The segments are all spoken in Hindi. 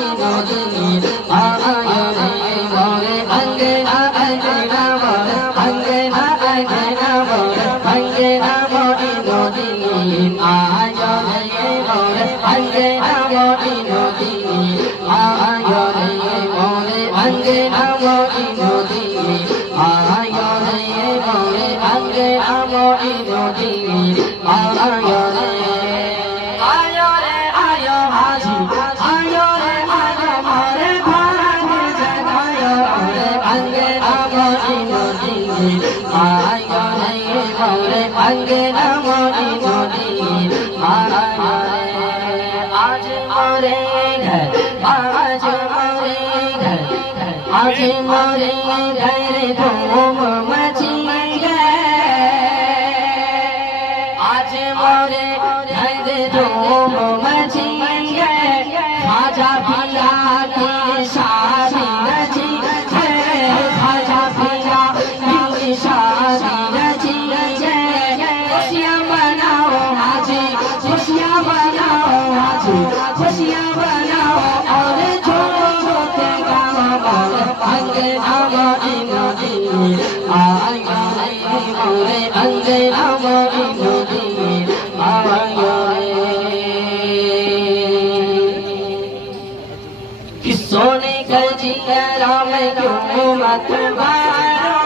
ইনদিনী আয়রে মোরে অঙ্গনা অঙ্গনা মোরে অঙ্গনা অঙ্গনা মোরে অঙ্গনা মোরে ইনদিনী আয়রে মোরে অঙ্গনা মোরে ইনদিনী আয়রে মোরে অঙ্গনা মোরে ইনদিনী আয়রে মোরে অঙ্গনা মোরে ইনদিনী আয়রে अंगना मोरी मोरी आज मोरे घर आज मोरे घर आज मोरे घर धूम मची गए आज मोरे घर धूम मची गए खाजा पिया की शादी रची खाजा पिया की शादी रची खुशियाँ बनाओ खुशियाँ बनाओ और झूम के गाओ अंगना मोरी नदी आयो मोरे अंगना मोरी नदी आयो कि सोने का जिगरा में क्यों मत मारो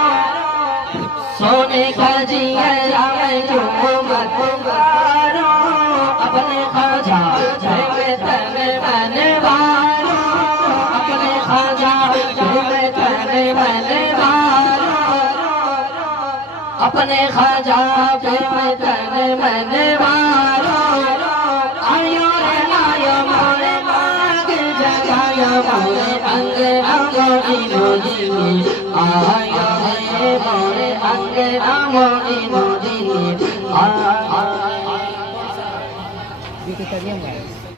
सोने का जिगरा में क्यों मत मारो अपने खाजा में तने मनवारो अपने खाजा में तने मनवारो अपने खाजा में तने मनवारो आयो रे आयो मोरे मांग जगायो मोरे अंगना मोरी नदी आयो रे मोरे अंगना मोरी नदी Dito tayo mo.